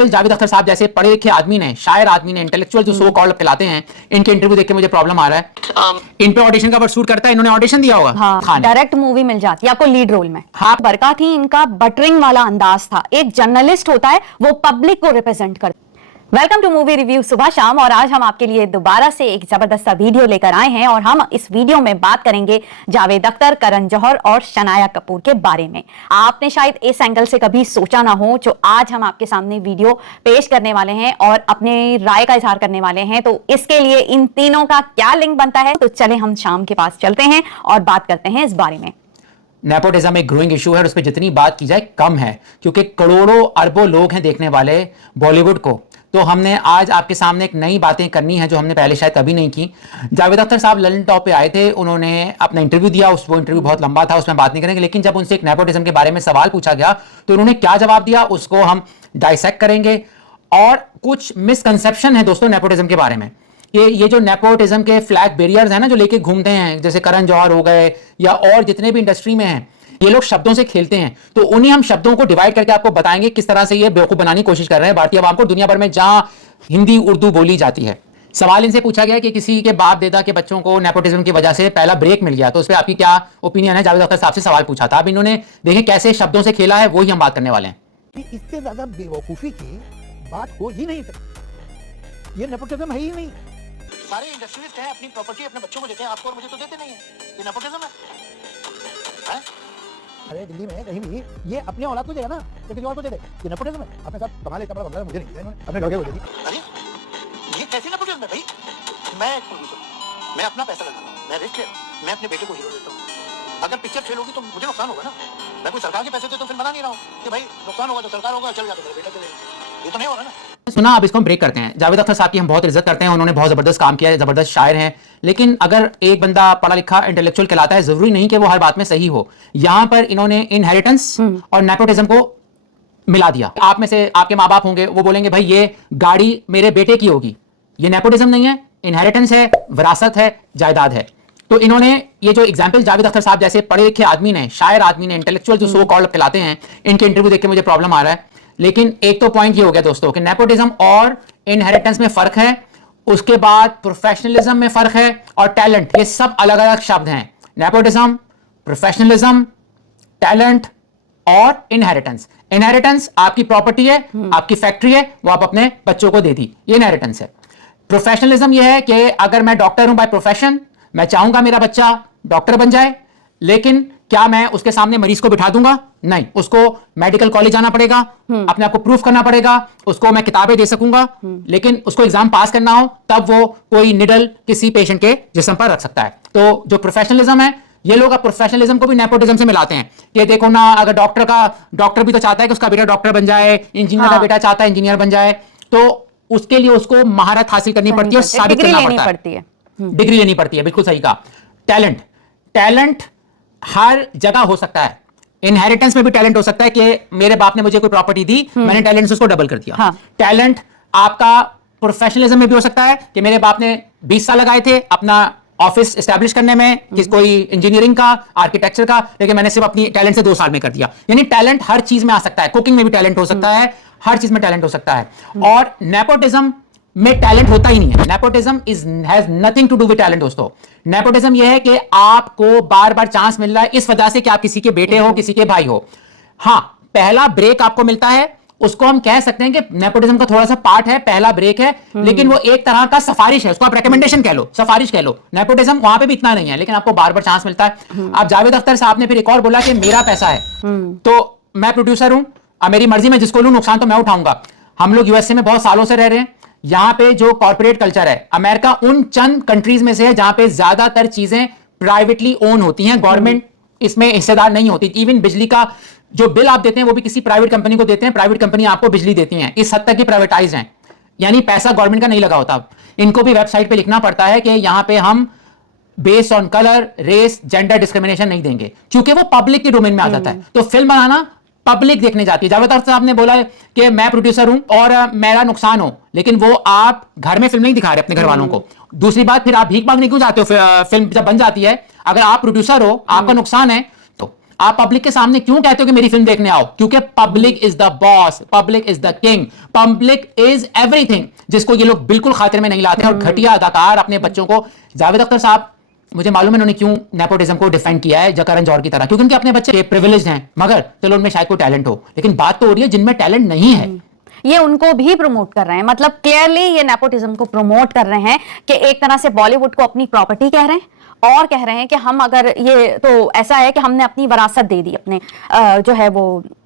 Example Javed Akhtar साहब जैसे पढ़े लिखे आदमी ने, शायर आदमी ने, इंटेलेक्चुअल जो सो कॉल्ड कहलाते हैं, इनके इंटरव्यू देख के मुझे प्रॉब्लम आ रहा है। इन पे ऑडिशन का वर्ड सूट करता है, इन्होंने ऑडिशन दिया होगा। हाँ, डायरेक्ट मूवी मिल जाती है आपको लीड रोल में। हाँ, बरका थी, इनका बटरिंग वाला अंदाज था। एक जर्नलिस्ट होता है वो पब्लिक को रिप्रेजेंट करता है। वेलकम टू मूवी रिव्यू सुबह शाम, और आज हम आपके लिए दोबारा से एक जबरदस्त सा वीडियो लेकर आए हैं और हम इस वीडियो में बात करेंगे जावेद अख्तर, करण जौहर और शनाया कपूर के बारे में। आपने शायद इस एंगल से कभी सोचा ना हो जो आज हम आपके सामने वीडियो पेश करने वाले हैं और अपनी राय का इजहार करने वाले हैं। तो इसके लिए इन तीनों का क्या लिंक बनता है, तो चले हम शाम के पास चलते हैं और बात करते हैं इस बारे में। नेपोटिज्म एक ग्रोइंग इशू है और उस पर जितनी बात की जाए कम है, क्योंकि करोड़ों अरबों लोग हैं देखने वाले बॉलीवुड को। तो हमने आज आपके सामने एक नई बातें करनी है जो हमने पहले शायद कभी नहीं की। जावेद अख्तर साहब लंदन टॉप पे आए थे, उन्होंने अपना इंटरव्यू दिया। वो इंटरव्यू बहुत लंबा था, उसमें बात नहीं करेंगे, लेकिन जब उनसे एक नेपोटिज्म के बारे में सवाल पूछा गया तो उन्होंने क्या जवाब दिया उसको हम डाइसेक्ट करेंगे। और कुछ मिसकंसेप्शन है दोस्तों नेपोटिज्म के बारे में। ये जो नेपोटिज्म के फ्लैग बैरियर्स हैं ना, जो लेके घूमते हैं, जैसे करण जौहर हो गए या और जितने भी इंडस्ट्री में हैं, ये लोग शब्दों से खेलते हैं। तो उन्हीं हम शब्दों को डिवाइड करके आपको बताएंगे किस तरह से ये बेवकूफ बनाने की कोशिश कर रहे हैं भारतीय आवाम को, दुनिया भर में जहां हिंदी उर्दू बोली जाती है। सवाल इनसे पूछा गया कि किसी के बाप दादा के बच्चों को नेपोटिज्म की वजह से पहला ब्रेक मिल गया, तो उस पर आपकी क्या ओपिनियन है। जावेद अख्तर साहब से सवाल पूछा था, अब इन्होंने देखें कैसे शब्दों से खेला है, वही हम बात करने वाले हैं। इससे ज्यादा बेवकूफी की बात हो ही नहीं सकती। ये नेपोटिज्म है ही नहीं। सारे इंडस्ट्रियलिस्ट हैं, अपनी प्रॉपर्टी अपने बच्चों को देते हैं, आपको और मुझे तो देते नहीं है। ये नेपोटिज्म है? अरे दिल्ली में कहीं भी ये अपने औलाद को देगा ना, किसी और को दे दे, ये नेपोटिज्म है। अपने साथ कमा ले, कपड़ा बंगला मुझे नहीं दिया इन्होंने, अपने लड़के को दे दी। अरे ये कैसी नेपोटिज्म है भाई? मैं एक प्रोड्यूसर, मैं अपना पैसा लगाता हूं, मैं रिस्क, मैं अपने बेटे को हीरो देता हूं। अगर पिक्चर फेल होगी तो मुझे नुकसान होगा ना। मैं कोई सरकार के पैसे देता हूं, फिर मना नहीं रहा हूं कि भाई नुकसान होगा तो सरकार होगा, चल जाता मेरा बेटा चलेगा। ये तो नहीं हो रहा ना। सुना, अब इसको हम ब्रेक करते हैं। जावेद अख्तर साहब की हम बहुत इज्जत करते हैं, उन्होंने बहुत जबरदस्त काम किया है, जबरदस्त शायर हैं, लेकिन अगर एक बंदा पढ़ा लिखा इंटेलेक्चुअल कहलाता है, जरूरी नहीं कि वो हर बात में सही हो। यहां पर इन्होंने इनहेरिटेंस और नेपोटिज्म को मिला दिया। आप में से आपके माँ बाप होंगे, वो बोलेंगे भाई ये गाड़ी मेरे बेटे की होगी, ये नेपोटिज्म नहीं है, इनहेरिटेंस है, विरासत है, जायदाद है। तो इन्होंने ये जो एग्जाम्पल जावेद अख्तर साहब जैसे पढ़े लिखे आदमी ने, शायर आदमी ने, इंटेलेक्चुअल जो सो कॉल्ड कहलाते हैं, इनके इंटरव्यू देख के मुझे प्रॉब्लम आ रहा है। लेकिन एक तो पॉइंट ये हो गया दोस्तों कि नेपोटिज्म और इनहेरिटेंस में फर्क है, उसके बाद प्रोफेशनलिज्म में फर्क है, और टैलेंट, ये सब अलग अलग शब्द हैं। नेपोटिज्म, प्रोफेशनलिज्म, टैलेंट और इनहेरिटेंस। इनहेरिटेंस आपकी प्रॉपर्टी है, आपकी फैक्ट्री है, वो आप अपने बच्चों को दे दी, ये इनहेरिटेंस है। प्रोफेशनलिज्म ये है कि अगर मैं डॉक्टर हूं बाय प्रोफेशन, मैं चाहूंगा मेरा बच्चा डॉक्टर बन जाए, लेकिन क्या मैं उसके सामने मरीज को बिठा दूंगा? नहीं, उसको मेडिकल कॉलेज जाना पड़ेगा, अपने आप को प्रूफ करना पड़ेगा, उसको मैं किताबें दे सकूंगा, लेकिन उसको एग्जाम पास करना हो तब वो कोई निडल किसी पेशेंट के जिस्म पर रख सकता है। तो जो प्रोफेशनलिज्म है, ये लोग अब प्रोफेशनलिज्म को भी नेपोटिज्म से मिलाते हैं। ये देखो ना, अगर डॉक्टर भी तो चाहता है कि उसका बेटा डॉक्टर बन जाए, इंजीनियर का बेटा चाहता है इंजीनियर बन जाए, तो उसके लिए उसको महारत हासिल करनी पड़ती है, साबित करना पड़ता है, डिग्री लेनी पड़ती है। बिल्कुल सही कहा। टैलेंट हर जगह हो सकता है। इनहेरिटेंस में भी टैलेंट हो सकता है कि मेरे बाप ने मुझे कोई प्रॉपर्टी दी, मैंने टैलेंट से उसको डबल कर दिया। हाँ। टैलेंट आपका प्रोफेशनलिज्म में भी हो सकता है कि मेरे बाप ने 20 साल लगाए थे अपना ऑफिस एस्टैब्लिश करने में, कोई इंजीनियरिंग का, आर्किटेक्चर का, लेकिन मैंने सिर्फ अपनी टैलेंट से 2 साल में कर दिया। यानी टैलेंट हर चीज में आ सकता है। कुकिंग में भी टैलेंट हो सकता है, हर चीज में टैलेंट हो सकता है। और नेपोटिज्म में टैलेंट होता ही नहीं है। Nepotism has nothing to do with talent दोस्तों। नेपोटिज्म यह है कि आपको बार बार चांस मिल रहा है इस वजह से कि आप किसी के बेटे हो, किसी के भाई हो। हां, पहला ब्रेक आपको मिलता है, उसको हम कह सकते हैं कि नेपोटिज्म का थोड़ा सा पार्ट है, पहला ब्रेक है, लेकिन वो एक तरह का सिफारिश है, उसको आप रिकमेंडेशन कह लो, सिफारिश कह लो। नेपोटिज्म वहां पे भी इतना नहीं है, लेकिन आपको बार बार चांस मिलता है। अब जावेद अख्तर साहब ने फिर एक और बोला कि मेरा पैसा है, तो मैं प्रोड्यूसर हूं, मेरी मर्जी में जिसको लूं, नुकसान तो मैं उठाऊंगा। हम लोग यूएसए में बहुत सालों से रह रहे हैं, यहां पे जो कॉर्पोरेट कल्चर है, अमेरिका उन चंद कंट्रीज में से है जहां पे ज्यादातर चीजें प्राइवेटली ओन होती हैं, गवर्नमेंट इसमें हिस्सेदार नहीं होती। इवन बिजली का जो बिल आप देते हैं वो भी किसी प्राइवेट कंपनी को देते हैं, प्राइवेट कंपनी आपको बिजली देती हैं, इस हद तक की प्राइवेटाइज हैं, यानी पैसा गवर्नमेंट का नहीं लगा होता। इनको भी वेबसाइट पे लिखना पड़ता है कि यहां पे हम based on colour, race, gender discrimination नहीं देंगे, क्योंकि वो पब्लिक के डोमेन में आ जाता है। तो फिल्म बनाना पब्लिक देखने जाती है। जावेद अख्तर साहब ने बोला कि मैं प्रोड्यूसर हूं और मेरा नुकसान हो, लेकिन वो आप घर में फिल्म नहीं दिखा रहे अपने घर वालों को। दूसरी बात, फिर आप भीख मांगने क्यों जाते हो? फिल्म जब बन जाती है, अगर आप प्रोड्यूसर हो, आपका नुकसान है, तो आप पब्लिक के सामने क्यों कहते हो कि मेरी फिल्म देखने आओ? क्योंकि public is the boss, public is the king, public is everything, जिसको ये लोग बिल्कुल खातिर में नहीं लाते हैं। और घटिया अदाकार अपने बच्चों को, जावेद अख्तर साहब, मुझे मालूम है उन्होंने क्यों नेपोटिज्म को डिफेंड किया है करण जौहर की तरह, क्योंकि उनके अपने बच्चे प्रिविलेज्ड हैं, मगर चलो उनमें शायद कोई टैलेंट हो, लेकिन बात तो हो रही है जिनमें टैलेंट नहीं है। ये उनको भी प्रमोट कर रहे हैं, मतलब क्लियरली ये नेपोटिज्म को प्रमोट कर रहे हैं कि एक तरह से बॉलीवुड को अपनी प्रॉपर्टी कह रहे हैं और कह रहे हैं कि हम अगर ये तो ऐसा है कि हमने अपनी विरासत दे दी अपने जो है वो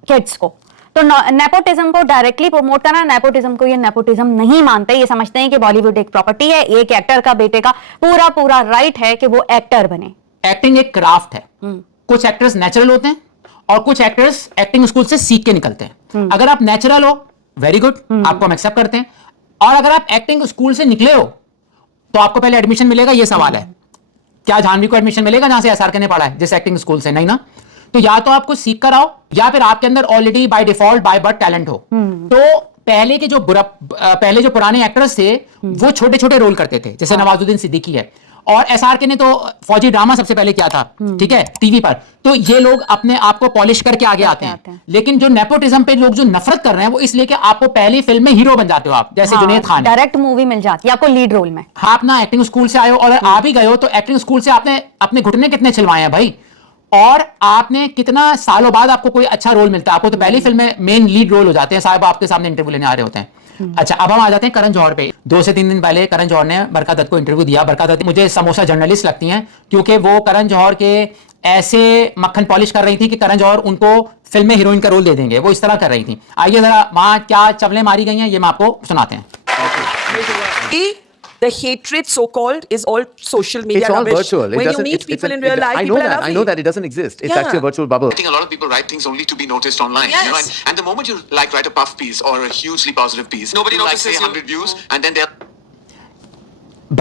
किड्स को, तो नेपोटिज्म को डायरेक्टली प्रमोट करना। नेपोटिज्म को ये नेपोटिज्म नहीं मानते, ये समझते हैं कि बॉलीवुड एक प्रॉपर्टी है, एक एक्टर का बेटे का पूरा पूरा राइट है कि वो एक्टर बने। एक्टिंग एक क्राफ्ट है, कुछ एक्टर्स नेचुरल होते हैं और कुछ एक्टर्स एक्टिंग स्कूल से सीख के निकलते हैं। अगर आप नेचुरल हो, वेरी गुड, आपको हम एक्सेप्ट करते हैं, और अगर आप एक्टिंग स्कूल से निकले हो तो आपको पहले एडमिशन मिलेगा, ये सवाल है। क्या जानवी को एडमिशन मिलेगा जहां से एसआरके ने पढ़ा है, जिस एक्टिंग स्कूल से? नहीं ना। तो या तो आपको सीख कर आओ या फिर आपके अंदर already by default by birth talent हो। तो पहले के जो पुराने एक्टर्स थे वो छोटे छोटे रोल करते थे, जैसे नवाजुद्दीन सिद्दीकी है, और एसआरके ने तो फौजी ड्रामा सबसे पहले किया था, ठीक है, टीवी पर। तो ये लोग अपने आप को पॉलिश करके आगे आते हैं। लेकिन जो नेपोटिज्म पे लोग जो नफरत कर रहे हैं वो इसलिए कि आपको पहली फिल्म में हीरो बन जाते हो आप, जैसे जुनैद खान, डायरेक्ट मूवी मिल जाती है आपको लीड रोल में। हाँ, अपना एक्टिंग स्कूल से आए हो, और अगर आ भी गए हो तो एक्टिंग स्कूल से आपने अपने घुटने कितने छिलवाए हैं भाई, और आपने कितना सालों बाद आपको कोई अच्छा रोल मिलता है। आपको तो पहली फिल्म में मेन लीड रोल हो जाते हैं, साहब आपके सामने इंटरव्यू लेने आ रहे होते हैं। अच्छा, अब हम आ जाते हैं करण जौहर पे। 2 से 3 दिन पहले करण जौहर ने बरका दत्त को इंटरव्यू दिया। बरका दत्त मुझे समोसा जर्नलिस्ट लगती हैं, क्योंकि वो करण जौहर के ऐसे मक्खन पॉलिश कर रही थी कि करण जौहर उनको फिल्म में हीरोइन का रोल दे देंगे, वो इस तरह कर रही थी। आइए जरा वहां क्या चवलें मारी गई हैं ये मैं आपको सुनाते हैं। The hatred, so-called, is all social media. It's all rubbish. virtual. When you meet people in real life, I people know are that. lovely. I know that it doesn't exist. It's Yeah. actually a virtual bubble. I think a lot of people write things only to be noticed online. Yes. You know, and the moment you write a puff piece or a hugely positive piece, Nobody you notices say you. 100 views, and then they're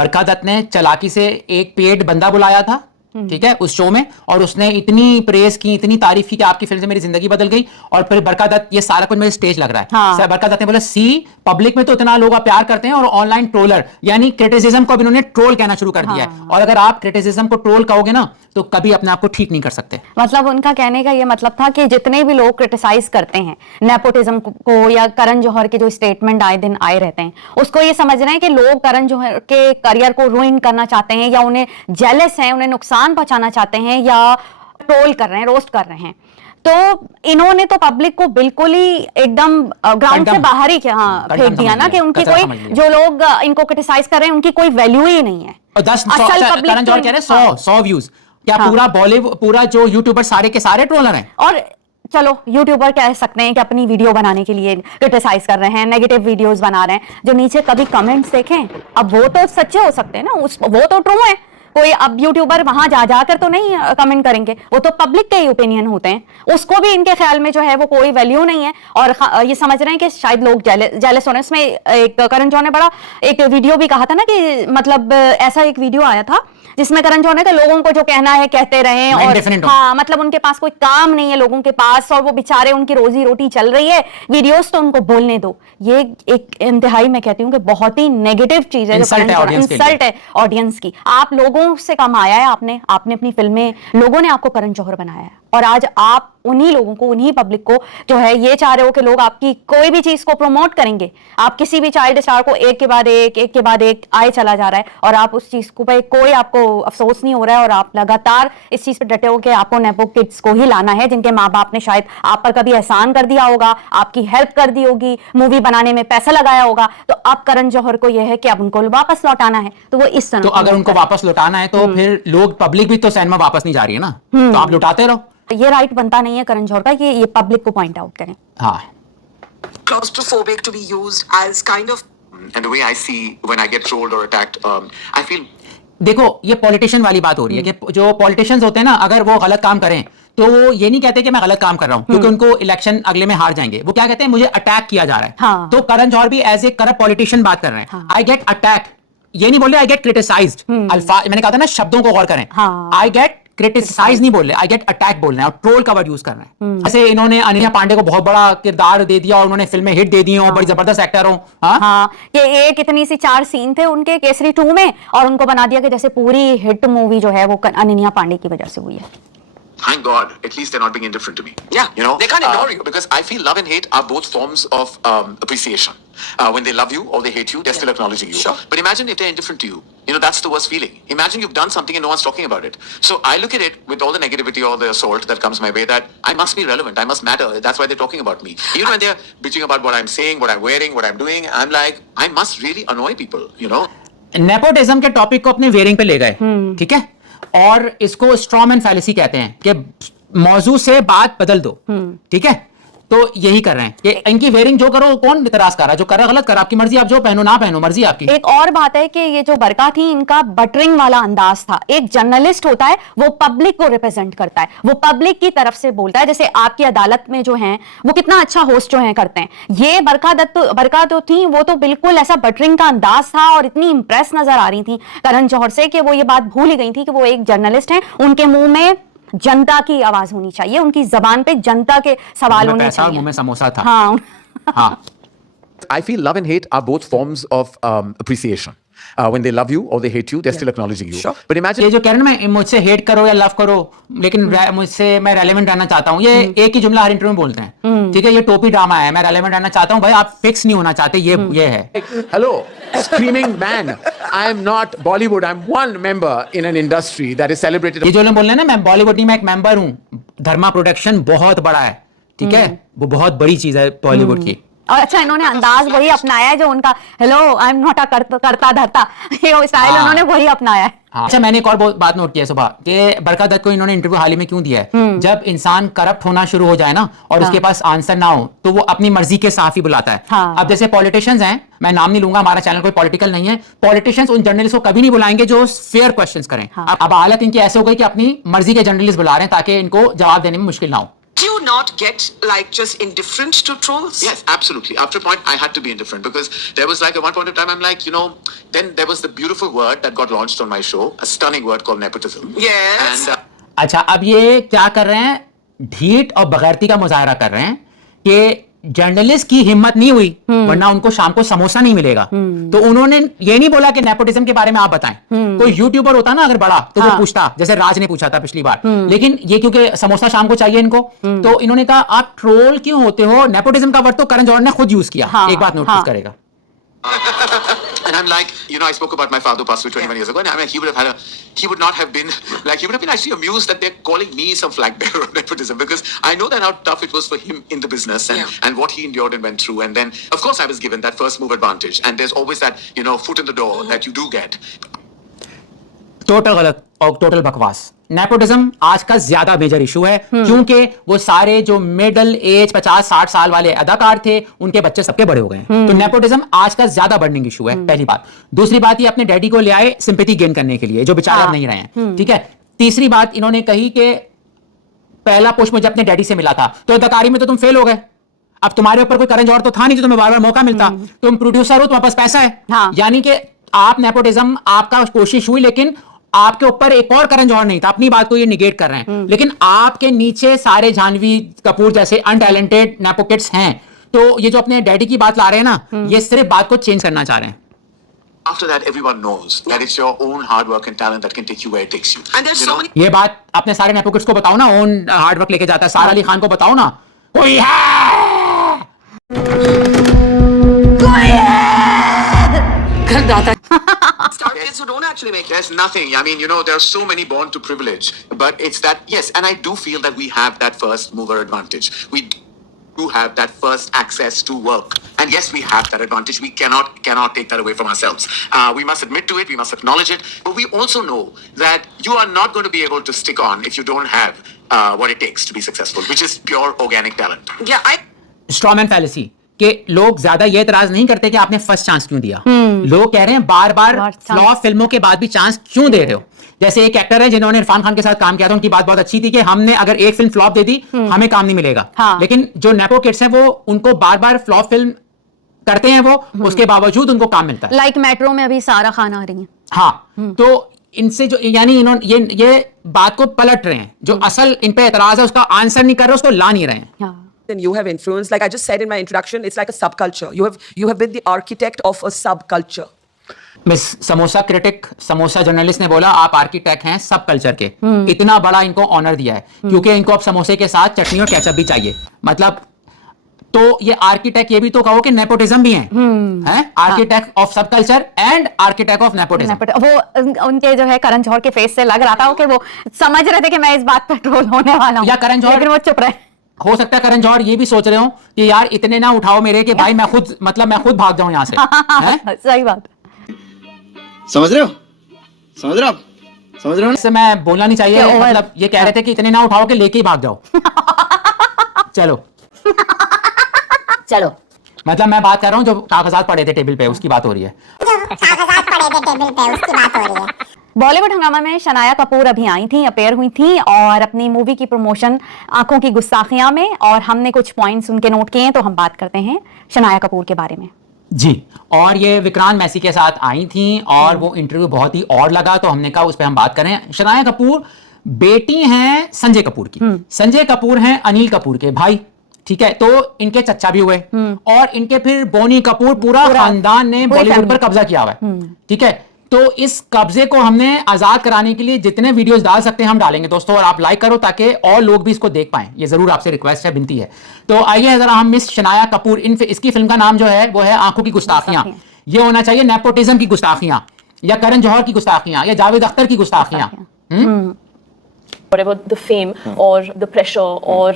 बरका दत्त ने चालाकी से एक paid बंदा बुलाया था, ठीक है, उस शो में, और उसने इतनी प्रेस की, इतनी तारीफ की कि आपकी फिल्म से मेरी जिंदगी बदल गई। और फिर बरका दत्त, ये सारा कुछ मेरे स्टेज लग रहा है। हाँ। सर बरका दत्त ने बोला, सी पब्लिक में तो इतना लोग प्यार करते हैं, और ऑनलाइन ट्रोलर, यानी क्रिटिसिज्म को अब इन्होंने ट्रोल कहना शुरू कर दिया है। और अगर आप क्रिटिसिज्म को ट्रोल कहोगे ना तो कभी अपने आप को ठीक नहीं कर सकते। मतलब उनका कहने का ये मतलब था कि जितने भी लोग क्रिटिसाइज करते हैं नेपोटिज्म को या करण जौहर के जो स्टेटमेंट आए दिन आए रहते हैं, उसको ये समझ रहे हैं कि लोग करण जौहर के करियर को रुइन करना चाहते हैं, या उन्हें जेलस हैं, उन्हें नुकसान पहुंचाना चाहते हैं, या ट्रोल कर रहे हैं, रोस्ट कर रहे हैं। तो इन्होंने तो पब्लिक को बिल्कुल ही एकदम ग्राउंड से बाहर ही फेंक दिया ना, कि उनकी कोई, जो लोग इनको क्रिटिसाइज कर रहे हैं उनकी कोई वैल्यू ही नहीं है। और 10 करण जौहर कह रहे हैं 100 व्यूज, क्या पूरा बॉलीवुड, पूरा जो यूट्यूबर सारे के सारे ट्रोलर हैं? और चलो यूट्यूबर कह सकते हैं कि अपनी वीडियो बनाने के लिए क्रिटिसाइज कर रहे हैं, नेगेटिव वीडियोस बना रहे हैं, जो नीचे कभी कमेंट्स देखें, अब वो तो सच्चे हो सकते हैं ना, वो तो ट्रू है। कोई अब यूट्यूबर वहां जा जाकर तो नहीं कमेंट करेंगे, वो तो पब्लिक के ही ओपिनियन होते हैं, उसको भी इनके ख्याल में जो है वो कोई वैल्यू नहीं है। और ये समझ रहे हैं कि शायद लोग जेलस हो रहे हैं। इसमें एक करण जौहर ने बड़ा एक वीडियो भी कहा था ना, कि मतलब ऐसा एक वीडियो आया था जिसमें करण जौहर ने कहा लोगों को जो कहना है कहते रहें, और हाँ, मतलब उनके पास कोई काम नहीं है लोगों के पास, और वो बेचारे उनकी रोजी रोटी चल रही है, वीडियोस तो उनको बोलने दो। ये एक इंतहाई, मैं कहती हूँ कि बहुत ही नेगेटिव चीज है, इंसल्ट है ऑडियंस की। आप लोगों से कमाया है आपने अपनी फिल्में, लोगों ने आपको करण जौहर बनाया है, और आज आप उन्हीं लोगों को, उन्हीं पब्लिक को जो है ये चाह रहे हो कि लोग आपकी कोई भी चीज को प्रमोट करेंगे। आप किसी भी चाइल्ड स्टार को एक के बाद एक आए चला जा रहा है, और आप उस चीज को पे कोई आपको अफसोस नहीं हो रहा है, और आप लगातार इस चीज पे डटे हो कि आपको नेपो किड्स को ही लाना है, जिनके माँ बाप ने शायद आप पर कभी एहसान कर दिया होगा, आपकी हेल्प कर दी होगी, मूवी बनाने में पैसा लगाया होगा। तो अब करण जौहर को यह है कि अब उनको वापस लौटाना है, तो वो इस तरह। तो अगर उनको वापस लौटाना है तो फिर लोग, पब्लिक भी तो सिनेमा वापस नहीं जा रही है ना, तो आप लौटाते रहो। ये राइट बनता नहीं है करण जौहर का कि ये पब्लिक को पॉइंट आउट करें। हाँ, claustrophobic to be used as kind of, and the way I see when I get trolled or attacked, I feel देखो ये पॉलिटिशियन वाली बात हो रही है कि जो पॉलिटिशियंस होते हैं ना, अगर वो गलत काम करें तो वो ये नहीं कहते कि मैं गलत काम कर रहा हूं, क्योंकि उनको इलेक्शन अगले में हार जाएंगे। वो क्या कहते हैं, मुझे अटैक किया जा रहा है। हाँ। तो करण जौहर भी एज ए करप्ट पॉलिटिशियन बात कर रहे हैं। आई गेट अटैक, ये नहीं बोल रहे आई गेट क्रिटिसाइज्ड। अल्फाज मैंने कहा था ना, शब्दों को गौर करें। आई गेट क्रिटिसाइज नहीं बोल रहे, आई गेट अटैक बोल रहे हैं, और ट्रोल का वर्ड यूज कर रहे हैं। जैसे इन्होंने अनन्या पांडे को बहुत बड़ा किरदार दे दिया, और उन्होंने फिल्में हिट दे दी और बड़ी जबरदस्त एक्टर हो। हाँ, कि एक इतनी सी 4 सीन थे उनके केसरी 2 में, और उनको बना दिया कि जैसे पूरी हिट मूवी जो है वो अनन्या पांडे की वजह से हुई है। thank God, at least they're not being indifferent to me. Yeah, You know, they can't ignore you. because I feel love and hate are both forms of appreciation. When they love you or they hate you, they're still acknowledging you. Sure. But imagine if they're indifferent to you. You know, that's the worst feeling. Imagine you've done something and no one's talking about it. So I look at it with all the negativity, all the assault that comes my way, that I must be relevant. I must matter. That's why they're talking about me. Even when they're bitching about what I'm saying, what I'm wearing, what I'm doing, I'm like, I must really annoy people, you know. Nepotism के topic को अपने wearing पे ले गए, ठीक है, और इसको स्ट्रॉमैन फैलेसी कहते हैं कि मौजू से बात बदल दो, ठीक है। तो यही कर रहे हैं कि इनकी वेयरिंग जो करो कौन इतराज कर रहा है, जो कर रहा है गलत कर, आपकी मर्जी, आप जो पहनो ना पहनो मर्जी आपकी। एक और बात है कि ये जो बरका थी इनका बटरिंग वाला अंदाज था। एक जर्नलिस्ट होता है वो पब्लिक को रिप्रेजेंट करता है, वो पब्लिक की तरफ से बोलता है। जैसे आपकी अदालत में जो हैं वो कितना अच्छा होस्ट जो है करते हैं, ये बरका तो थी वो तो बिल्कुल ऐसा बटरिंग का अंदाज था और इतनी इंप्रेस नजर आ रही थी करण जौहर से कि वो ये बात भूल ही गई थी कि वो एक जर्नलिस्ट हैं। उनके मुंह में जनता की आवाज होनी चाहिए, उनकी जबान पे जनता के सवाल होने चाहिए। मुंह में समोसा था। हाँ हाँ। I feel love and hate are both forms of appreciation. When they love you or they hate you, they're still acknowledging you. Sure. But imagine ये जो कह रहे हैं ना, मुझसे हेट करो या लव करो, लेकिन मुझसे मैं रेलेवेंट रहना चाहता हूँ, ये एक ही जुमला हर इंटरव्यू में बोलते हैं, ठीक है। ये टोपी ड्रामा है, मैं रेलेवेंट रहना चाहता हूँ। भाई आप फिक्स नहीं होना चाहते, ये है। hello, screaming man. I am not Bollywood. I'm one member in an industry that is celebrated. ये जो लोग बोल रहे हैं ना, मैं बॉलीवुड नहीं, मैं एक मेंबर हूँ। धर्मा प्रोडक्शन बहुत बड़ा है, ठीक है, वो बहुत बड़ी चीज है बॉलीवुड की। और अच्छा इन्होंने अंदाज वही अपनाया है जो उनका hello I am not a करता धरता, ये स्टाइल उन्होंने वही अपनाया है। हाँ। अच्छा मैंने एक और बात नोट किया सुबह कि बरका दत्त को इन्होंने इंटरव्यू हाल ही में क्यों दिया है। जब इंसान करप्ट होना शुरू हो जाए ना और उसके पास आंसर ना हो तो वो अपनी मर्जी के सहाफी बुलाता है। हाँ। अब जैसे पॉलिटिशियंस हैं, मैं नाम नहीं लूंगा, हमारा चैनल कोई पॉलिटिकल नहीं है, पॉलिटिशियंस उन जर्नलिस्ट को कभी नहीं बुलाएंगे जो फेयर क्वेश्चंस करें। अब हालत इनकी ऐसे हो गई कि अपनी मर्जी के जर्नलिस्ट बुला रहे हैं ताकि इनको जवाब देने में मुश्किल ना हो। Do you not get like just indifferent to trolls? Yes, absolutely. After a point, I had to be indifferent because there was like at one point of time, I'm like, you know, then there was the beautiful word that got launched on my show, a stunning word called nepotism. Yes. And अच्छा अब ये क्या कर रहे हैं, ढीठ और बगैरती का मुजाहरा कर रहे हैं कि जर्नलिस्ट की हिम्मत नहीं हुई वरना उनको शाम को समोसा नहीं मिलेगा। तो उन्होंने ये नहीं बोला कि नेपोटिज्म के बारे में आप बताएं। कोई यूट्यूबर होता ना अगर बड़ा तो वो पूछता, जैसे राज ने पूछा था पिछली बार, लेकिन ये क्योंकि समोसा शाम को चाहिए इनको, तो इन्होंने कहा आप ट्रोल क्यों होते हो। नेपोटिज्म का वर्ड तो करण जौहर ने खुद यूज किया। एक बात नोटिस करेगा। and I'm like, you know, I spoke about my father who passed away 21 years ago, and I mean, he would not have been like, he would have been actually amused that they're calling me some flag bearer of nepotism, because I know that how tough it was for him in the business and what he endured and went through. And then, of course, I was given that first move advantage, and there's always that, you know, foot in the door that you do get. Total गलत और total बकवास। Nepotism आज का ज्यादा major issue है क्योंकि वो सारे जो मिडिल एज 50-60 साल वाले अदाकार थे उनके बच्चे सबके बड़े हो गए हैं। तो नेपोटिज्म आज का ज्यादा बर्निंग इशू है, पहली बात। दूसरी बात, ये अपने डैडी को ले आए सिंपैथी गेन करने के लिए जो बेचारे अब नहीं रहे हैं, ठीक है। तीसरी बात इन्होंने कही कि पहला पुष्प मुझे अपने डैडी से मिला था, तो अदाकारी में तो तुम फेल हो गए। अब तुम्हारे ऊपर कोई करण जौहर तो था नहीं जो तुम्हें बार बार मौका मिलता, तुम प्रोड्यूसर हो, तुम्हारे पास पैसा है। यानी कि आप नेपोटिज्म, आपका कोशिश हुई लेकिन आपके ऊपर एक और करण जौहर नहीं था। अपनी बात को ये निगेट कर रहे हैं, लेकिन आपके नीचे सारे जानवी कपूर जैसे अनटैलेंटेड नेपोकिड्स हैं। तो ये जो अपने डैडी की बात ला रहे हैं ना, ये सिर्फ बात को चेंज करना चाह रहे हैं। After that, everyone knows that it's your own hard work and talent that can take you where it takes you. And there's You so know? many ये बात अपने सारे नेपोकिड्स को बताओ ना, ओन हार्ड वर्क लेके जाता है। सारा अली खान को बताओ ना, कोई है star kids who don't actually make it. There's nothing. I mean, you know, there are so many born to privilege, but it's that, yes, and I do feel that we have that first mover advantage. We do have that first access to work. And yes, we have that advantage. We cannot take that away from ourselves. We must admit to it. We must acknowledge it. But we also know that you are not going to be able to stick on if you don't have what it takes to be successful, which is pure organic talent. Yeah, straw man fallacy कि लोग ज्यादा ये इतराज नहीं करते कि आपने first chance क्यों दिया। लोग कह रहे हैं बार बार फ्लॉप फिल्मों के बाद भी चांस क्यों दे रहे हो। जैसे एक एक्टर है जिन्होंने इरफान खान के साथ काम किया था, उनकी बात बहुत अच्छी थी कि हमने अगर एक फिल्म फ्लॉप दे दी हमें काम नहीं मिलेगा। लेकिन जो नेपो किड्स हैं वो उनको बार बार फ्लॉप फिल्म करते हैं, वो उसके बावजूद उनको काम मिलता है। लाइक मेट्रो में अभी सारा खान आ रही है। हाँ, तो इनसे जो यानी इन्होंने ये बात को पलट रहे हैं, जो असल इन पे एतराज है उसका आंसर नहीं कर रहे, उसको ला नहीं रहे हैं। And you have influenced, like I just said in my introduction, it's like a subculture. You have been the architect of a subculture. Miss samosa critic, samosa journalist ने बोला आप आर्किटेक्ट हैं सब कल्चर के, इतना बड़ा इनको ऑनर दिया है क्योंकि इनको अब समोसे के साथ चटनी और केचप भी चाहिए। मतलब तो ये आर्किटेक्ट, ये भी तो कहो कि नेपोटिज्म भी हैं, आर्किटेक्ट ऑफ सब culture and architect of nepotism. वो उनके जो है करण जौहर के फेस से लग रहा था कि वो समझ रहे थे कि मैं इस बात पर ट्रोल होने वाला हूं, या करण जौहर, लेकिन वो चुप रहे। हो सकता है करण जौहर ये भी सोच रहे हो कि यार इतने ना उठाओ मेरे कि भाई मैं खुद भाग जाऊं यहाँ से। सही बात। समझ रहे हो, समझ रहे हो आप, समझ रहे हो? इससे मैं बोलना नहीं चाहिए, मतलब ये कह रहे थे कि इतने ना उठाओ कि लेके ही भाग जाओ। चलो मतलब मैं बात कर रहा हूँ जो कागजात पड़े थे टेबल पे उसकी बात हो रही है। बॉलीवुड हंगामा में शनाया कपूर अभी आई थी, अपेयर हुई थी और अपनी मूवी की प्रमोशन आंखों की गुस्ताखियां में, और हमने कुछ पॉइंट्स उनके नोट किए हैं, तो हम बात करते हैं शनाया कपूर के बारे में। जी, और ये विक्रांत मैसी के साथ आई थी और वो इंटरव्यू बहुत ही और लगा, तो हमने कहा उस पर हम बात करें। शनाया कपूर बेटी हैं संजय कपूर की, संजय कपूर हैं अनिल कपूर के भाई, ठीक है, तो इनके चच्चा भी हुए और इनके फिर बोनी कपूर, पूरा खानदान ने बॉलीवुड पर कब्जा किया हुआ है, ठीक है। तो इस कब्जे को हमने आजाद कराने के लिए जितने वीडियोस डाल सकते हैं हम डालेंगे दोस्तों, और आप लाइक करो ताकि और लोग भी इसको देख पाएं, ये जरूर आपसे रिक्वेस्ट है, विनती है। तो आइए जरा हम मिस शनाया कपूर, इसकी फिल्म का नाम जो है वो है आंखों की गुस्ताखियां। ये होना चाहिए नेपोटिज्म की गुस्ताखियां, या करण जौहर की गुस्ताखियां, या जावेद अख्तर की गुस्ताखियां। Whatever the fame or the pressure or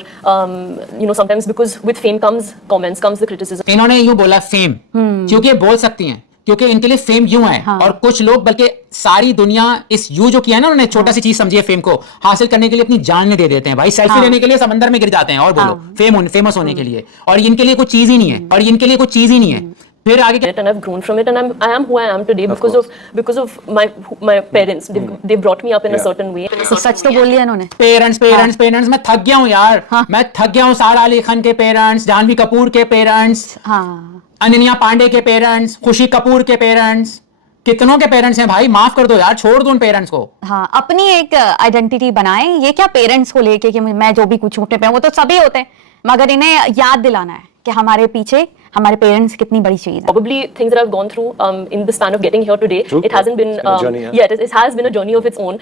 sometimes because with fame comes comments, comes the criticism. इन्होंने यूं बोला फेम, क्योंकि बोल सकती हैं, क्योंकि इनके लिए फेम यूं है। और कुछ लोग, बल्कि सारी दुनिया इस यू जो किया ना उन्होंने, छोटा सी चीज समझी है फेम को, हासिल करने के लिए अपनी जान दे देते हैं भाई। सेल्फी लेने के लिए समंदर में गिर जाते हैं, और बोलो फेमस होने के लिए, और इनके लिए कुछ चीज ही नहीं है, और इनके लिए कुछ चीज ही नहीं है। फिर आगे and I've grown from it and I am who I am today because of my parents. They brought me up in a certain way. तो सच तो बोल लिया इन्होंने। पेरेंट्स मैं थक गया हूं यार, मैं थक गया हूं। सारा अली खान के पेरेंट्स, जानवी कपूर के पेरेंट्स, अनन्या पांडे के पेरेंट्स, खुशी कपूर के पेरेंट्स, कितनों के पेरेंट्स हैं भाई, माफ कर दो यार, छोड़ दो उन पेरेंट्स को। हाँ, अपनी एक आइडेंटिटी बनाएं। ये क्या पेरेंट्स को लेके कि मैं जो भी कुछ होते पे, वो तो सभी होते हैं, मगर इन्हें याद दिलाना है कि हमारे पीछे हमारे पेरेंट्स कितनी बड़ी चीज है। Probably things that I've gone through in the span of getting here today. True. It hasn't been it has been a journey of its own.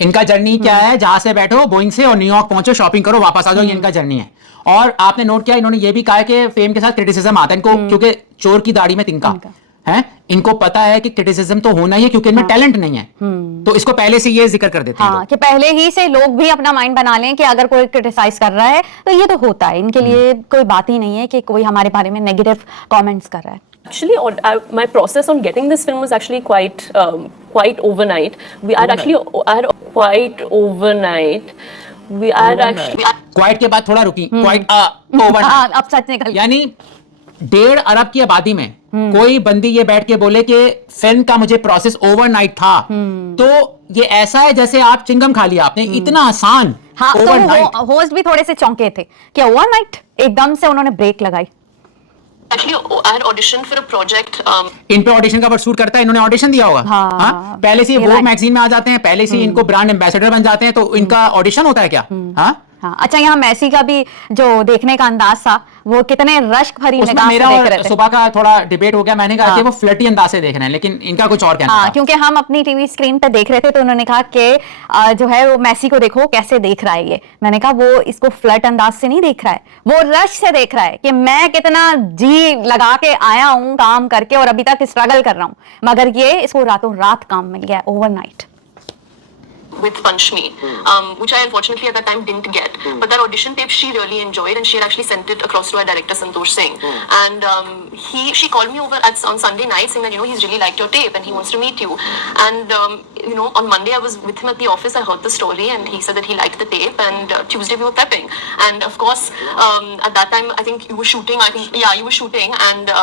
इनका जर्नी क्या है, जहां से बैठो बोइंग से और न्यूयॉर्क पहुंचो, शॉपिंग करो, वापस आ जाओ, ये इनका जर्नी है। और आपने नोट किया, इन्होंने ये भी कहा कि फेम के साथ क्रिटिसिज्म आता है इनको, क्योंकि चोर की दाढ़ी में तिनका है, इनको पता है कि क्रिटिसिज्म तो होना ही है, क्योंकि इनमें टैलेंट नहीं है। तो इसको पहले से ये जिक्र कर देते हैं कि पहले ही से लोग भी अपना माइंड बना लें कि अगर कोई क्रिटिसाइज कर रहा है तो ये तो होता है, इनके लिए कोई बात ही नहीं है कि कोई हमारे बारे में नेगेटिव कमेंट्स कर रहा है। Actually, my process on getting this film was actually quite overnight. We had quite overnight. We had actually quite के बाद थोड़ा रुकी, क्वाइट ओवरनाइट, अब सच निकल, यानी 1.5 अरब की आबादी में कोई बंदी ये बैठ के बोले कि फिल्म का मुझे प्रोसेस ओवरनाइट था, तो ये ऐसा है जैसे आप चिंगम खा लिया आपने, इतना आसान। हाँ, तो होस्ट भी थोड़े से चौंके थे कि ओवरनाइट एकदम से उन्होंने ब्रेक लगाई। Actually, I had auditioned for a project. इन पे ऑडिशन का वर्ड शूट करता है, इन्होंने ऑडिशन दिया होगा। हाँ, पहले से वो मैगजीन में आ जाते हैं, पहले से इनको ब्रांड एम्बेसडर बन जाते हैं, तो इनका ऑडिशन होता है क्या? हाँ, अच्छा, यहाँ मैसी का भी जो देखने का अंदाज था, वो कितने रश्क भरी निगाह से देख रहे थे। सुबह का थोड़ा डिबेट हो गया, मैंने कहा कि वो फ्लर्टी अंदाज से देख रहे हैं, लेकिन इनका कुछ और कहना था। क्योंकि हम अपनी टीवी स्क्रीन पे देख रहे थे, तो उन्होंने कहा कि जो है वो मैसी को देखो कैसे देख रहा है ये। मैंने कहा वो इसको फ्लर्ट अंदाज से नहीं देख रहा है, वो रश से देख रहा है कि मैं कितना जी लगा के आया हूँ काम करके और अभी तक स्ट्रगल कर रहा हूँ, मगर ये इसको रातों रात काम मिल गया overnight. With Panchmi, which I unfortunately at that time didn't get. But that audition tape she really enjoyed, and she had actually sent it across to our director Santosh Singh. And she called me over on Sunday night saying that he's really liked your tape and he wants to meet you. And on Monday I was with him at the office. I heard the story and he said that he liked the tape. And Tuesday we were prepping. And of course, at that time I think you were shooting. You were shooting and.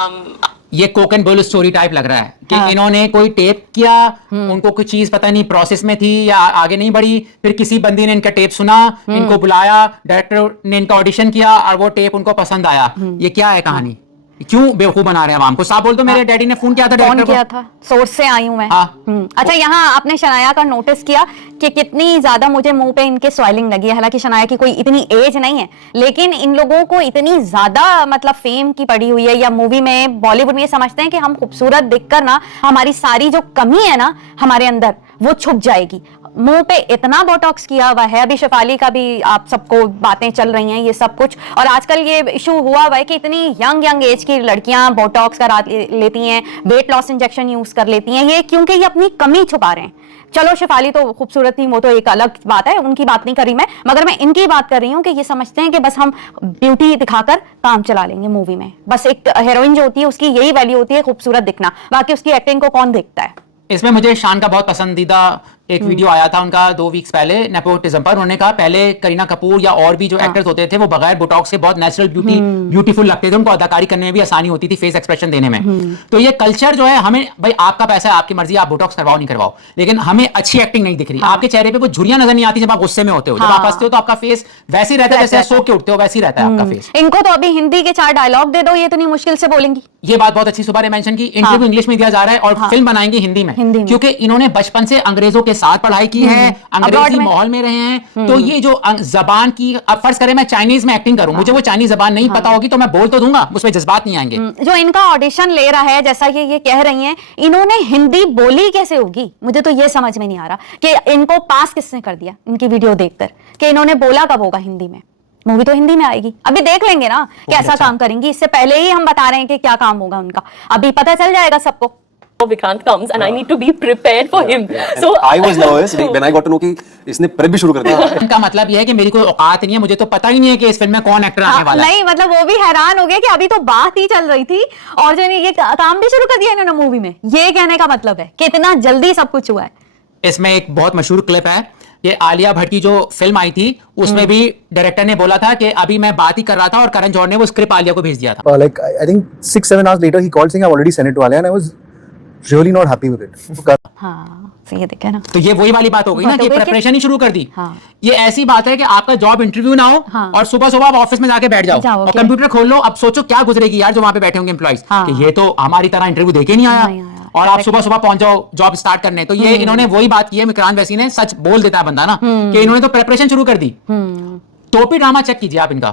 ये Coke and bull story type लग रहा है कि इन्होंने कोई tape किया, उनको कुछ चीज पता नहीं प्रोसेस में थी या आगे नहीं बढ़ी, फिर किसी बंदी ने इनका टेप सुना, इनको बुलाया, डायरेक्टर ने इनका ऑडिशन किया और वो टेप उनको पसंद आया। ये क्या है कहानी? क्यों बेवकूफ बना रहे हैं आवाम को? साफ बोल दो, मेरे डैडी ने फोन किया था फोन डायरेक्टर किया को। था, सोर्स से आई हूं मैं। हाँ। अच्छा, यहाँ आपने शनाया का नोटिस किया कि कितनी ज्यादा मुझे मुंह पे इनके स्वेलिंग लगी है। हालांकि शनाया की कोई इतनी एज नहीं है, लेकिन इन लोगों को इतनी ज्यादा मतलब फेम की पड़ी हुई है, या मूवी में बॉलीवुड में ये समझते हैं कि हम खूबसूरत दिखकर ना हमारी सारी जो कमी है ना हमारे अंदर वो छुप जाएगी। मुंह पे इतना बोटॉक्स किया हुआ है। अभी शेफाली का भी आप सबको बातें चल रही हैं ये सब कुछ, और आजकल ये इशू हुआ हुआ है कि इतनी यंग एज की लड़कियां बोटॉक्स करा लेती हैं, वेट लॉस इंजेक्शन यूज कर लेती हैं, ये क्योंकि ये अपनी कमी छुपा रहे हैं। चलो शेफाली तो खूबसूरत थी, वो तो एक अलग बात है, उनकी बात नहीं कर रही मैं, मगर मैं इनकी बात कर रही हूँ कि ये समझते हैं कि बस हम ब्यूटी दिखाकर काम चला लेंगे मूवी में। बस एक हीरोइन जो होती है उसकी यही वैल्यू होती है खूबसूरत दिखना, बाकी उसकी एक्टिंग को कौन देखता है। इसमें मुझे शान का बहुत पसंदीदा एक वीडियो आया था उनका 2 वीक्स पहले नेपोटिज्म पर। उन्होंने कहा पहले करीना कपूर या और भी जो एक्टर्स होते थे वो बगैर बोटॉक्स के बहुत नेचुरल ब्यूटीफुल लगते थे, उनको अदाकारी करने में भी आसानी होती थी, फेस एक्सप्रेशन देने में। तो ये कल्चर जो है, हमें भाई आपका पैसा है, आपकी मर्जी, आप बोटॉक्स करवाओ नहीं करवाओ, लेकिन हमें अच्छी एक्टिंग नहीं दिख रही। आपके चेहरे पे वो झुर्रियां नजर नहीं आती जब आप गुस्से में होते हो, जब आप हंसते हो तो आपका फेस वैसे ही रहता है जैसे सो के उठते हो, वैसे ही रहता है आपका फेस। इनको तो अभी हिंदी के 4 डायलॉग दे दो, ये इतनी मुश्किल से बोलेंगी। ये बात बहुत अच्छी सुबह ने मेंशन की, इंटरव्यू इंग्लिश में दिया जा रहा है और फिल्म बनाएंगे हिंदी में, क्योंकि इन्होंने बचपन से अंग्रेजों के साथ पढ़ाई की है, अंग्रेजी माहौल में रहे हैं। तो ये जो जबान की, अब फर्ज करें मैं चाइनीज में एक्टिंग करूं, मुझे वो चाइनीज जबान नहीं पता होगी तो मैं बोल तो दूंगा, उसमें जज्बात नहीं आएंगे। जो इनका ऑडिशन ले रहा है, जैसा कि ये कह रही हैं, इन्होंने हिंदी बोली कैसे होगी? मुझे तो ये समझ में नहीं आ रहा कि इनको पास किसने कर दिया इनकी वीडियो देखकर, कि इन्होंने बोला कब होगा हिंदी में। मूवी तो हिंदी में आएगी, अभी देख लेंगे ना कैसा काम करेंगी। इससे पहले ही हम बता रहे हैं कि क्या काम होगा उनका, अभी पता चल जाएगा सबको। Vikrant comes and I need to be prepared for him. So I was nervous when I got to know कि इसने प्रेप भी शुरू कर दिया। इनका मतलब यह है कि मेरी कोई औकात नहीं है, मुझे तो पता ही नहीं है कि इस फिल्म में कौन एक्टर आने वाला है। नहीं मतलब वो भी हैरान हो गए कि अभी तो बात ही चल रही थी और जो ये काम भी शुरू कर दिया इन्होंने मूवी में। ये कहने का मतलब है कि इतना जल्दी सब कुछ हुआ है। इसमें एक बहुत मशहूर क्लिप है, ये आलिया भट्ट की जो फिल्म आई थी उसमें भी डायरेक्टर ने बोला था कि अभी मैं बात ही कर रहा था और करण जौहर ने वो स्क्रिप्ट आलिया को भेज दिया था। Like I think 6-7 hours later he called saying I've already sent it to Alia and I was really not happy with it. हाँ, सही है, देखे ना। तो ये वही वाली बात हो गई ना कि प्रिपरेशन ही शुरू कर दी। हाँ। ये ऐसी बात है कि आपका जॉब इंटरव्यू ना हो और सुबह सुबह आप ऑफिस में जाके बैठ जाओ और कंप्यूटर खोल लो। अब सोचो क्या गुजरेगी यार जो वहां पे बैठे होंगे एम्प्लॉइज, कि ये तो हमारी तरह इंटरव्यू देके नहीं आया और आप सुबह सुबह पहुंच जाओ जॉब स्टार्ट करने। तो ये इन्होंने वही बात की है, विक्रांत वैसी ने सच बोल देता है बंदा ना, कि इन्होंने तो प्रिपरेशन शुरू कर दी। टोपी ड्रामा चेक कीजिए आप इनका।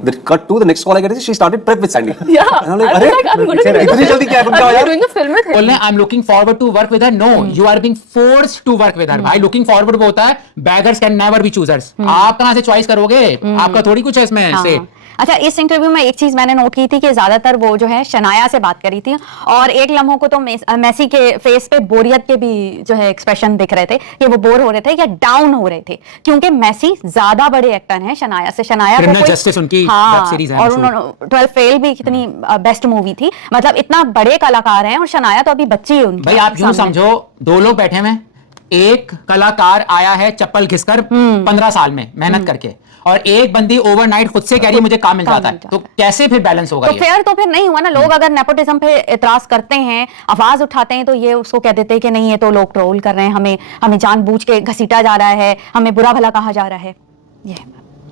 The cut to the next call I get is she started prep with Sandy. yeah, And I'm like, I was like, I'm going to be इतनी जल्दी क्या I'm यार? doing a film with him. बोल रहे हैं I am looking forward to work with her. No, you are being forced to work with her. भाई looking forward वो होता है, beggars can never be choosers. आप कहां से चॉइस करोगे, आपका थोड़ी कुछ है इसमें से। अच्छा, इस इंटरव्यू में एक चीज मैंने नोट की थी कि ज्यादातर वो जो है शनाया से बात करी थी और एक लम्हों को तो मेसी के फेस पे बोरियत के भी जो है एक्सप्रेशन दिख रहे थे कि वो बोर हो रहे थे या डाउन हो रहे थे, क्योंकि मेसी ज्यादा बड़े एक्टर हैं शनाया से। शनाया को क्रिमिनल जस्टिस उनकी वेब सीरीज है और उन्होंने 12 फेल भी कितनी बेस्ट मूवी थी। मतलब इतना बड़े कलाकार हैं और शनाया तो अभी बच्ची है उनकी। भाई आप यूं समझो, 2 लोग बैठे हुए, एक कलाकार आया है चप्पल घिसकर 15 साल में मेहनत करके, और एक बंदी ओवरनाइट खुद से कह रही है मुझे काम मिल जाता है। तो कैसे फिर बैलेंस होगा? तो फेयर तो फिर नहीं हुआ ना। लोग अगर नेपोटिज्म पे एतराज करते हैं, आवाज उठाते हैं, तो ये उसको कह देते हैं कि नहीं ये तो लोग ट्रोल कर रहे हैं, हमें जानबूझ के घसीटा जा रहा है, हमें बुरा भला कहा जा रहा है। ये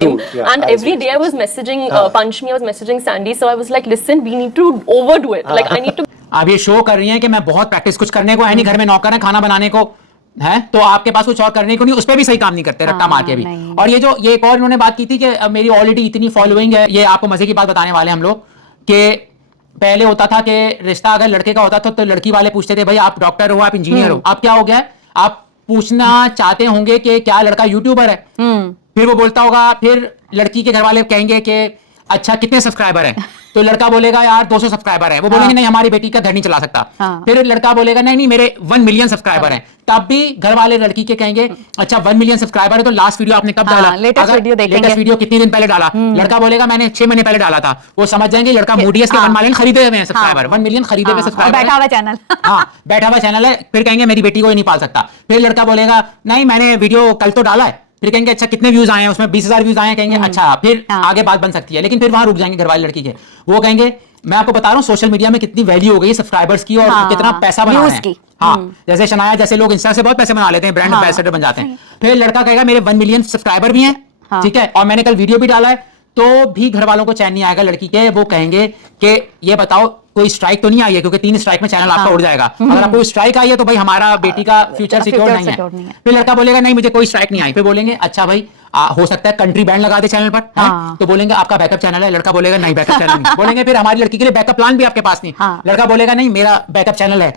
And every day I was messaging Panchmi, I was messaging Sandy, so I was like, listen, we need to overdo it. Like I need to. अब ये शो कर रही हैं कि मैं बहुत प्रैक्टिस, कुछ करने को है नहीं, घर में नौकर है खाना बनाने को है, तो आपके पास कुछ और करने को नहीं, उस पर भी सही काम नहीं करते, रट्टा मार के भी। और ये एक और इन्होंने बात की थी कि मेरी ऑलरेडी इतनी फॉलोइंग है। ये आपको मजे की बात बताने वाले हम लोग कि पहले होता था कि रिश्ता अगर लड़के का होता था तो लड़की वाले पूछते थे भाई आप डॉक्टर हो, आप इंजीनियर हो। अब क्या हो गया, आप पूछना चाहते होंगे कि क्या लड़का यूट्यूबर है, फिर वो बोलता होगा, फिर लड़की के घर वाले कहेंगे कि अच्छा कितने सब्सक्राइबर हैं, तो लड़का बोलेगा यार 200 सब्सक्राइबर है, वो बोलेंगे नहीं हमारी बेटी का घर नहीं चला सकता। फिर लड़का बोलेगा नहीं मेरे 1 मिलियन सब्सक्राइबर हैं, तब भी घर वाले लड़की के कहेंगे अच्छा 1 मिलियन सब्सक्राइबर है तो लास्ट वीडियो आपने कब डाला, लेटेस्ट वीडियो देखेंगे, लेटेस्ट वीडियो कितने दिन पहले डाला। लड़का बोलेगा मैंने 6 महीने पहले डाला था, वो समझ जाएंगे लड़का मूडीएस के 1 मिलियन खरीदे हुए हैं सब्सक्राइबर, 1 मिलियन खरीदे हुए सब्सक्राइबर, बैठा हुआ चैनल। हाँ बैठा हुआ चैनल है। फिर कहेंगे मेरी बेटी को ही नहीं पाल सकता। फिर लड़का बोलेगा नहीं मैंने वीडियो कल तो डाला है, फिर कहेंगे अच्छा कितने व्यूज आए हैं, उसमें 20,000 व्यूज आए हैं, कहेंगे अच्छा फिर आगे बात बन सकती है। लेकिन फिर वहां रुक जाएंगे घर वाले लड़की के, वो कहेंगे मैं आपको बता रहा हूँ सोशल मीडिया में कितनी वैल्यू हो गई सब्सक्राइबर्स की और कितना पैसा बना रहे हैं। हाँ जैसे शनाया जैसे लोग इंस्टा से बहुत पैसे बना लेते हैं, ब्रांड एम्बेसडर बन जाते हैं। फिर लड़का कहेगा मेरे 1 मिलियन सब्सक्राइबर भी हैं, ठीक है, और मैंने कल वीडियो भी डाला है, तो भी घर वालों को चैन नहीं आएगा लड़की के। वो कहेंगे कि ये बताओ कोई स्ट्राइक तो नहीं आई है, क्योंकि 3 स्ट्राइक में चैनल आपका उड़ जाएगा। अगर आपको स्ट्राइक आई है तो भाई हमारा बेटी का फ्यूचर सिक्योर नहीं है। फिर लड़का बोलेगा नहीं मुझे कोई स्ट्राइक नहीं आई। फिर बोलेंगे अच्छा भाई हो सकता है कंट्री बैंड लगा दे चैनल पर, तो बोलेंगे आपका बैकअप चैनल है। लड़का बोलेगा नहीं बैकअप चैनल नहीं। बोलेंगे फिर हमारी लड़की के लिए बैकअप प्लान भी आपके पास नहीं। लड़का बोलेगा नहीं मेरा बैकअप चैनल है।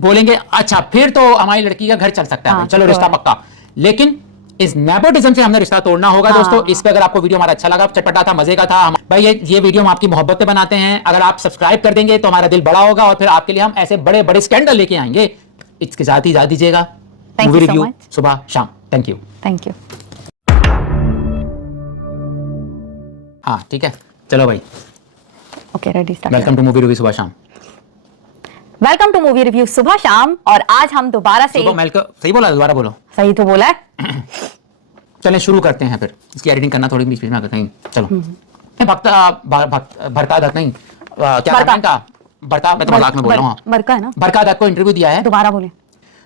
बोलेंगे अच्छा फिर तो हमारी लड़की का घर चल सकता है, चलो रिश्ता पक्का। लेकिन इस नेपोटिज्म से हमने रिश्ता तोड़ना होगा। दोस्तों इस पे अगर आपको वीडियो हमारा अच्छा लगा, चटपटा था, मजे का था, भाई ये वीडियो हम आपकी मोहब्बत पे बनाते हैं। अगर आप सब्सक्राइब कर देंगे तो हमारा दिल बड़ा होगा और फिर आपके लिए हम ऐसे बड़े बड़े स्कैंडल लेके आएंगे। इसके साथ ही इजाजत दीजिएगा। मूवी रिव्यू सुबह शाम। Thank you. Thank you. हाँ ठीक है, चलो भाई। Okay ready start. Welcome to movie review सुबह शाम। वेलकम टू मूवी रिव्यू सुबह शाम। और आज हम दोबारा से सही बोला, दोबारा बोलो। सही तो बोला है। चलें शुरू करते हैं। फिर इसकी एडिटिंग करना थोड़ी बीच बीच में करते हैं। चलो भरता दत्त नहीं क्या नाम है इनका? भरता, मैं तो मजाक में बोल रहा हूँ। बरका है ना? बरका दत्त को इंटरव्यू दिया है। दोबारा बोले।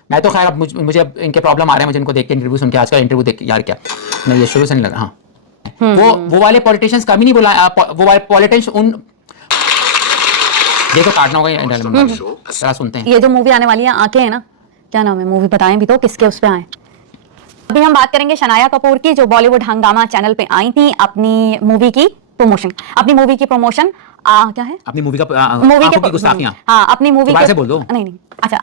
मैं तो खैर अब मुझे अब इनके प्रॉब्लम आ रहे हैं। मुझे इनको देख के इंटरव्यू सुन के आज का इंटरव्यू देख के यार क्या नहीं, ये शुरू से नहीं लगा। हाँ वो वाले पॉलिटिशियंस कभी नहीं बोला। वो वाले पॉलिटिशियंस उन ये तो काटना होगा। जरा सुनते हैं। ये जो मूवी आने वाली है आंखें है ना, क्या नाम है मूवी बताएं भी तो, किसके उस पे आए? अभी हम बात करेंगे शनाया कपूर की, जो बॉलीवुड हंगामा चैनल पे आई थी अपनी मूवी की प्रमोशन। क्या है? अपनी मूवी की गुस्ताखियां। हाँ अपनी मूवी से बोल दो। नहीं अच्छा